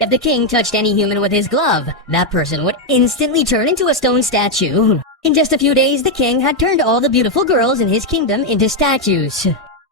If the king touched any human with his glove, that person would instantly turn into a stone statue. In just a few days, the king had turned all the beautiful girls in his kingdom into statues.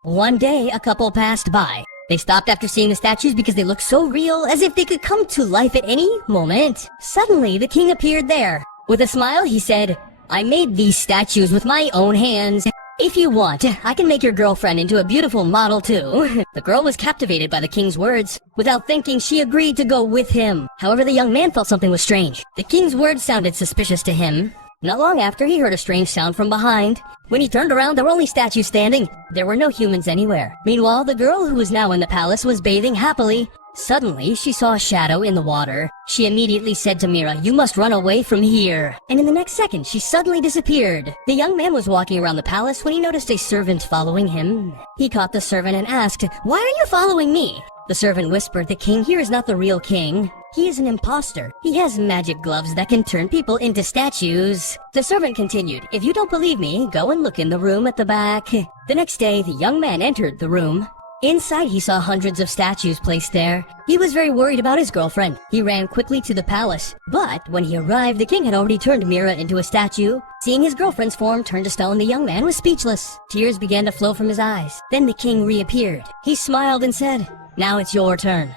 One day, a couple passed by. They stopped after seeing the statues because they looked so real, as if they could come to life at any moment. Suddenly, the king appeared there. With a smile, he said, "I made these statues with my own hands. If you want, I can make your girlfriend into a beautiful model too." The girl was captivated by the king's words. Without thinking, she agreed to go with him. However, the young man felt something was strange. The king's words sounded suspicious to him. Not long after, he heard a strange sound from behind. When he turned around, there were only statues standing. There were no humans anywhere. Meanwhile, the girl who was now in the palace was bathing happily. Suddenly, she saw a shadow in the water. She immediately said to Mira, "You must run away from here." And in the next second, she suddenly disappeared. The young man was walking around the palace when he noticed a servant following him. He caught the servant and asked, "Why are you following me?" The servant whispered, "The king here is not the real king. He is an imposter. He has magic gloves that can turn people into statues." The servant continued, "If you don't believe me, go and look in the room at the back." The next day, the young man entered the room. Inside, he saw hundreds of statues placed there. He was very worried about his girlfriend. He ran quickly to the palace. But when he arrived, the king had already turned Mira into a statue. Seeing his girlfriend's form turned to stone, the young man was speechless. Tears began to flow from his eyes. Then the king reappeared. He smiled and said, "Now it's your turn."